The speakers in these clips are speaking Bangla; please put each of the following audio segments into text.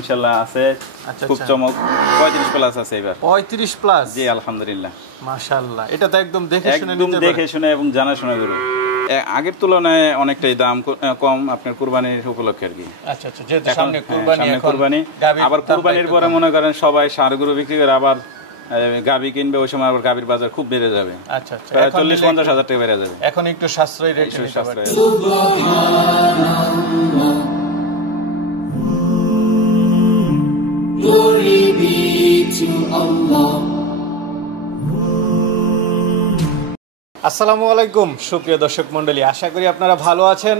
ইনশাআল্লাহ আছে। আচ্ছা খুব চমক 35 প্লাস আছে এবার। 35 প্লাস? জি আলহামদুলিল্লাহ। মাশাআল্লাহ, এটা তো একদম দেখে শুনে একদম নিতে পারে। দেখে শুনে এবং জানা শোনা গরু। আগের তুলনায় অনেকটাই দাম কম আপনার কুরবানির উপলক্ষে আর কি। আচ্ছা আচ্ছা, যেহেতু সামনে কুরবানি, এখন কুরবানি, আবার কুরবানির পরে মনে করেন সবাই ষাঁড় গরু বিক্রি করে, আবার গাবি কিনবে, ওই সময় আবার গাবির বাজার খুব বেড়ে যাবে। আচ্ছা আচ্ছা, প্রায় 40-50 হাজার টাকা বেড়ে যাবে। এখন একটু সাশ্রয়ী রেটে নিতে পারে। Glory be to Allah. আসসালামু আলাইকুম সুপ্রিয় দর্শক মণ্ডলী, আশা করি আপনারা ভালো আছেন,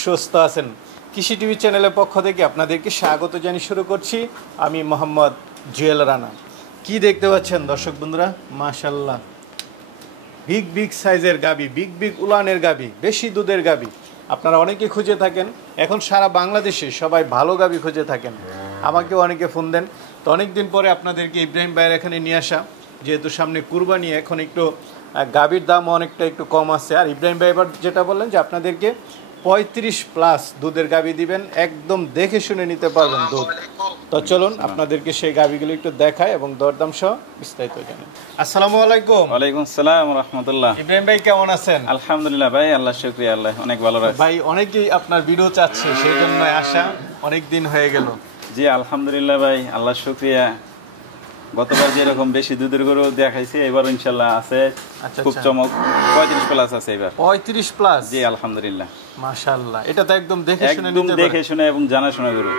সুস্থ আছেন। কৃষি টিভি চ্যানেলের পক্ষ থেকে আপনাদেরকে স্বাগত জানিয়ে শুরু করছি আমি মোহাম্মদ জুয়েল রানা। কি দেখতে পাচ্ছেন দর্শক বন্ধুরা, মাশাআল্লাহ, বিগ বিগ সাইজের গাবি, বিগ বিগ উলানের গাবি, বেশি দুধের গাবি আপনারা অনেকে খুঁজে থাকেন। এখন সারা বাংলাদেশে সবাই ভালো গাবি খুঁজে থাকেন, আমাকেও অনেকে ফোন দেন। তো অনেক দিন পরে আপনাদেরকে ইব্রাহিম ভাইয়ের এখানে নিয়ে আসা, যেহেতু সামনে কুরবানি, এখন একটু গাবির দাম অনেকটা একটু কম আছে। আর ইব্রাহিম ভাই এবার যেটা বললেন যে আপনাদেরকে 35 প্লাস দুধের গাবি দিবেন, একদম দেখে শুনে নিতে পারবেন দুধ। তো চলুন আপনাদেরকে সেই গাবিগুলো একটু দেখায় এবং দরদাম সহ বিস্তারিত জানেন। আসসালামু আলাইকুম। ওয়ালাইকুম আসসালাম ওয়া রাহমাতুল্লাহ। ইব্রাহিম ভাই কেমন আছেন? আলহামদুলিল্লাহ ভাই, আল্লাহ শুকরিয়া, আল্লাহ অনেক ভালো রাখছে ভাই। অনেকেই আপনার ভিডিও চাচ্ছে, সেই জন্য আসা, অনেক দিন হয়ে গেল। জি আলহামদুলিল্লাহ ভাই, আল্লাহ শুকরিয়া। গতবার যেরকম বেশি দুধের গরু দেখাইছি, এবার ইনশাআল্লাহ আছে। খুব চমক 35 প্লাস আছে এবার। 35 প্লাস? জি আলহামদুলিল্লাহ। মাশাআল্লাহ, এটা তো একদম দেখে শুনে একদম নিতে পারে। দেখে শুনে এবং জানা শোনা গরু।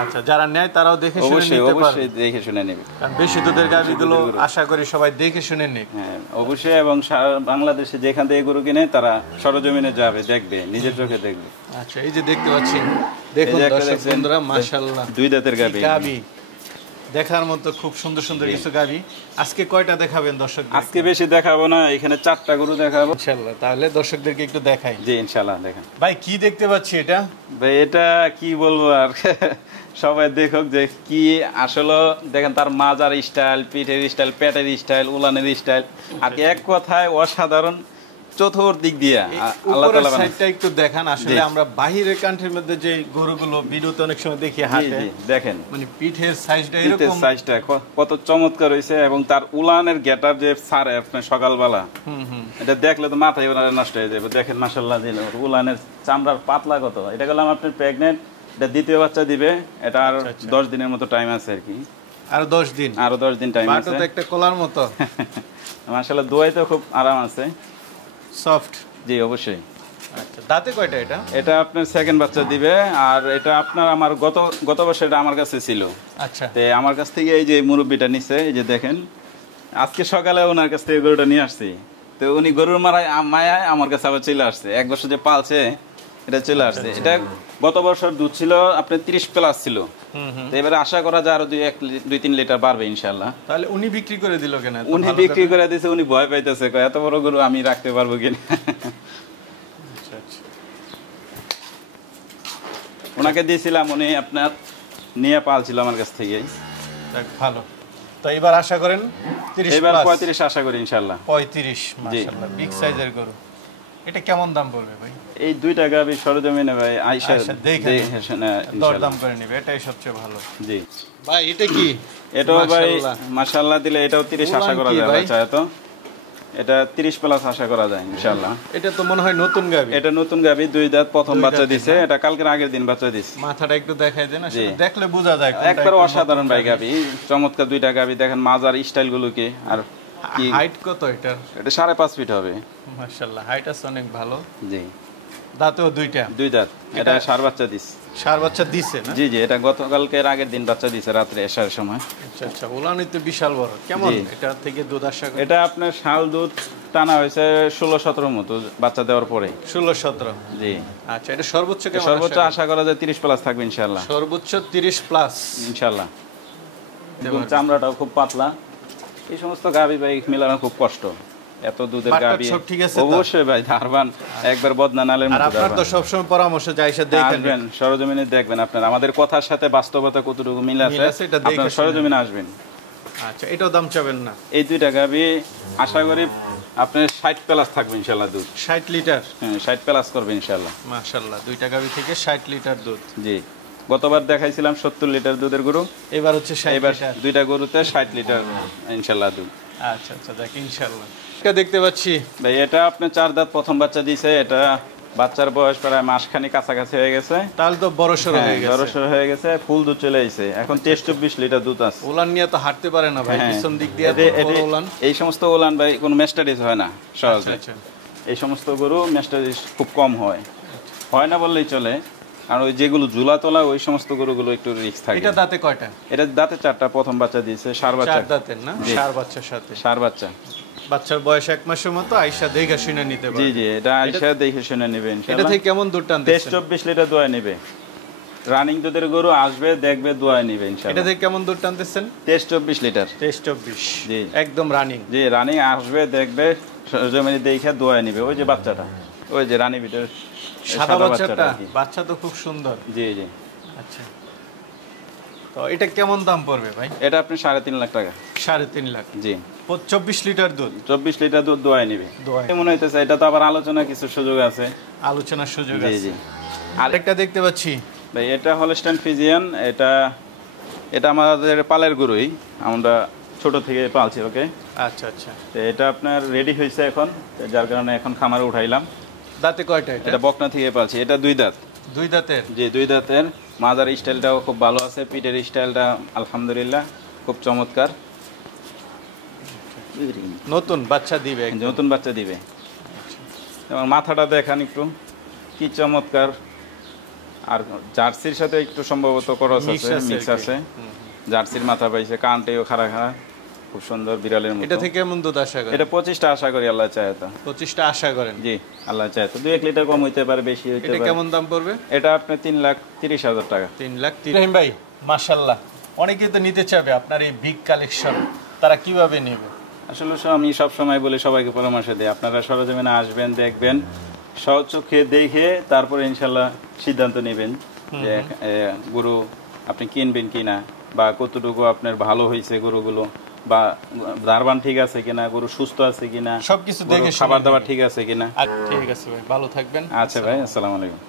আচ্ছা, যারা নেয় তারাও দেখে শুনে নিতে পারে। অবশ্যই দেখে শুনে নেবে, কারণ বেশি দুধের গাবিগুলো আশা করি সবাই দেখে শুনে নেয়। হ্যাঁ অবশ্যই, এবং বাংলাদেশে যেখান থেকে গরু কিনে তারা সরজমিনে যাবে, দেখবে, নিজের চোখে দেখবে। আচ্ছা, এই যে দেখতে পাচ্ছেন, দেখুন দর্শক বন্ধুরা, মাশাআল্লাহ, দুই দাঁতের গাবি। গাবি দেখার মতো খুব সুন্দর সুন্দর কিছু গাবি। আজকে কয়টা দেখাবেন দর্শক? আজকে বেশি দেখাবো না, এখানে 4টা গরু দেখাবো ইনশাআল্লাহ। তাহলে দর্শকদেরকে একটু দেখাই। জি ইনশাআল্লাহ দেখেন। ভাই কি দেখতে পাচ্ছি এটা? ভাই এটা কি বলবো আর, সবাই দেখুক যে কি আসলে। দেখেন তার মাজার স্টাইল, পিঠের স্টাইল, পেটের স্টাইল, উলানের স্টাইল, আর এক কথায় অসাধারণ চতুর্দিক দিয়ে আল্লাহ তাআলা সাইডটা একটু দেখান। আসলে আমরা বাহিরের কান্ট্রির মধ্যে যে গরুগুলো ভিডিওতে অনেক সময় দেখি হাতে, দেখেন মানে পিঠের সাইজটা এরকম, সাইজটা কত চমৎকার হয়েছে, এবং তার উলানের গেটআপ যে সারে আপনার সকালবেলা, এটা দেখলে তো মাথায় নষ্ট হয়ে যাবে। দেখেন মাশাআল্লাহ, উলানের চামড়ার পাতলা কত। এটা গেলাম আপনার প্রেগনেন্ট, এটা দ্বিতীয় বাচ্চা দিবে। এটা আর 10 দিনের মতো টাইম আছে আর কি। আরো 10 দিন? আরো 10 দিন টাইম আছে। বাটো তো একটা কলার মতো। মাশাআল্লাহ, দোয়াইতে খুব আরাম আছে, সফট। জি অবশ্যই। আচ্ছা, দাঁতে কয়টা এটা? এটা আপনার সেকেন্ড বাচ্চা দিবে। আর এটা আপনার আমার গত বছর এটা আমার কাছে ছিল। আচ্ছা, তো আমার কাছ থেকে এই যে মুরব্বিটা নিছে, এই যে দেখেন, আজকে সকালে ওনার কাছ থেকে গরুটা নিয়ে আসছি। তো উনি গরুর মায়ায় আমার কাছে আবার চলে আসছে। 1 বছর যে পালছে, এটা চলে আসছে। এটা গত বছর দুধ ছিল আপনার 30 প্লাস ছিল। তো এবারে আশা করা যায় আরো 2-3 লিটার বাড়বে ইনশাআল্লাহ। তাহলে উনি বিক্রি করে দিল কেন? উনি বিক্রি করে দিয়েছে, উনি ভয় পাইতেছে, এত বড় গরু আমি রাখতে পারবো কিনা। আচ্ছা আচ্ছা, ওনাকে দিয়েছিলাম, উনি আপনার নিয়ে পালছিল আমার কাছ থেকে। ভালো। তো এবার আশা করেন 30 এবার প্লাস? 35 আশা করি ইনশাআল্লাহ। 35, মাশাআল্লাহ, বিগ সাইজের গরু। এটা কেমন দাম পড়বে ভাই? এই 2টা গাবি সরজমিনে ভাই আয়েশা দেখে দরদাম করে নেবে, এটাই সবচেয়ে ভালো। জি ভাই এটা কি? এটাও ভাই মাশাআল্লাহ দিলে এটাও 30 আশা করা যায় বাচ্চা। এটা 30 প্লাস আশা করা যায় ইনশাআল্লাহ। এটা তো মনে হয় নতুন গাবি। এটা নতুন গাবি, 2 দাঁত, প্রথম বাচ্চা দিছে। এটা কালকের আগের দিন বাচ্চা দিছে। মাথাটা একটু দেখাই দেন, আসলে দেখলে বোঝা যায়। একবার অসাধারণ ভাই গাবি, চমৎকার 2টা গাবি। দেখেন মাজার স্টাইল গুলো কি, আর কি হাইট কত এটার? এটা 5.5 ফিট হবে। মাশাআল্লাহ, হাইট আছে অনেক ভালো। জি, দাঁতেও 2টা? 2 দাঁত। এটা ষাঁড় বাচ্চা দিছে। ষাঁড় বাচ্চা দিছে না? জি জি, এটা গতকালকের আগের দিন বাচ্চা দিছে রাত্রে এশার সময়। আচ্ছা আচ্ছা, উলানি তো বিশাল বড়। কেমন এটা থেকে দুধ আশা করেন? এটা আপনার শাল দুধ টানা হয়েছে 16-17 মতো বাচ্চা দেওয়ার পরে। 16-17? জি। আচ্ছা, এটা সর্বোচ্চ কেমন? সর্বোচ্চ আশা করা যায় 30 প্লাস থাকবে ইনশাআল্লাহ। সর্বোচ্চ 30 প্লাস ইনশাআল্লাহ। চামড়াটাও খুব পাতলা। এই সমস্ত গাবি ভাই মেলানো খুব কষ্ট। এত দুধের গাবি অবশ্যই ভাই ধারবান, একবার বদনা নালের মতো। আর আপনার তো সব সময় পরামর্শ যাইসা দেখবেন, সরজমিনে দেখবেন, আপনারা আমাদের কথার সাথে বাস্তবতা কতটুকু মিল আছে আপনারা সরজমিনে আসবেন। আচ্ছা, এটাও দাম চাবেন না? এই 2টা গাবি আশা করি আপনার 60 প্লাস থাকবে ইনশাআল্লাহ দুধ। 60 লিটার? হ্যাঁ 60 প্লাস করবে ইনশাআল্লাহ। মাশাআল্লাহ, 2টা গাবি থেকে 60 লিটার দুধ। জি। গতবার দেখাইছিলাম 70 লিটার দুধের গরু, এবার হচ্ছে 60 এবার লিটার। দুইটা গরুতে 60 লিটার ইনশাল্লাহ দুধ। আচ্ছা আচ্ছা, দেখ ইনশাআল্লাহ। এটা দেখতে পাচ্ছি ভাই এটা আপনি 4 দাঁত প্রথম বাচ্চা দিছে, এটা বাচ্চার বয়স প্রায় মাসখানি কাছাকাছি হয়ে গেছে। তাহলে তো বড়সড় হয়ে গেছে। বড়সড় হয়ে গেছে, ফুল দুধ চলে আইছে, এখন 23-24 লিটার দুধ আছে। ওলান নিয়ে তো হাঁটতে পারে না ভাই, হ্যাঁ। পিছন দিক দিয়ে বড় ওলান। এই সমস্ত ওলান ভাই কোনো মেস্টাডিস হয় না সহজে। আচ্ছা। এই সমস্ত গরু মেস্টাডিস খুব কম হয় না বললেই চলে। আর ওই যেগুলো ঝুলা তোলা ওই সমস্ত গরুগুলো একটু রিস্ক থাকে। এটা দাঁতে কয়টা? এটা দাঁতে 4টা, প্রথম বাচ্চা দিয়েছে, ষাঁড় বাচ্চা। 4 দাঁতের না? জি। ষাঁড় বাচ্চার সাথে। ষাঁড় বাচ্চা। বাচ্চার বয়স 1 মাসের মতো, আয়শা দেখে শুনে নিতে জি পারে। জি, এটা আইসা দেখে শুনে নেবে এটা ইনশাআল্লাহ। থেকে কেমন দুধ টানতেছে? 23-24 লিটার দোয়া নেবে। রানিং দুধের গরু আসবে, দেখবে, দোয়া নেবে এটা ইনশাআল্লাহ। থেকে কেমন দুধ টানতেছেন? 23-24 লিটার। 23-24 জি। একদম রানিং। জি, রানিং আসবে, দেখবে, জমিনে দেখে দোয়া নেবে। ওই যে বাচ্চাটা, ওই যে রানী ভিতর সাদা বাচ্চাটা, আর কি। বাচ্চা তো খুব সুন্দর। জি জি। আচ্ছা, তো এটা কেমন দাম পড়বে ভাই? এটা আপনি 3.5 লাখ টাকা। 3.5 লাখ। জি। 24 লিটার দুধ। 24 লিটার দুধ দোয়াই নিবে। দোয়ায়। মনে হইতেছে এটা তো আবার আলোচনা কিছু সুযোগ আছে। আলোচনার সুযোগ জি আছে। জি। আরেকটা দেখতে পাচ্ছি। ভাই এটা হলস্টাইন ফ্রিজিয়ান। এটা আমাদের পালের গরুই, আমরা ছোট থেকে পালছি ওকে। আচ্ছা আচ্ছা। তো এটা আপনার রেডি হয়েছে এখন, তো যার কারণে এখন খামারে উঠাইলাম। দাঁতে কয়টা এটা? এটা বকনা থেকে পালছি। এটা 2 দাঁত। 2 দাঁতের। জি, 2 দাঁতের। মাজার স্টাইলটাও খুব ভালো আছে, পিঠের স্টাইলটা আলহামদুলিল্লাহ খুব চমৎকার। নতুন বাচ্চা দিবে একদম। নতুন বাচ্চা দিবে। এবং মাথাটা দেখান একটু, কি চমৎকার। আর জার্সির সাথে একটু সম্ভবত ক্রস Mix আছে, আছে মিক্স আর কি। আছে। জার্সির মাথা পাইছে, কানটাও খাড়া খাড়া, খুব সুন্দর বিড়ালের মতো। এটা থেকে কেমন দুধ আশা করেন? এটা 25টা আশা করি, আল্লাহ চায় তো। 25টা আশা করেন? জি, আল্লাহ চায় তো। 2-1 লিটার কম হইতে পারে, বেশি হইতে এটা পারে। কেমন দাম পড়বে? এটা আপনি 3,30,000 টাকা। 3 লাখ। রহিম ভাই, মাশাআল্লাহ, অনেকেই তো নিতে চাবে আপনার এই বিগ কালেকশন, তারা কিভাবে নেবে? আসলে আমি সব সময় বলি, সবাইকে পরামর্শ দিই, আপনারা সরজমিনে আসবেন, দেখবেন, স্বচক্ষে দেখে তারপরে ইনশাল্লাহ সিদ্ধান্ত নেবেন যে গরু আপনি কিনবেন কিনা, বা কতটুকু আপনার ভালো হয়েছে গরুগুলো, বা দারবান ঠিক আছে কিনা, গরু সুস্থ আছে কিনা, সবকিছু দেখে খাবার দাবার ঠিক আছে কিনা। আর ঠিক আছে ভাই, ভালো থাকবেন। আচ্ছা ভাই, আসসালামু আলাইকুম।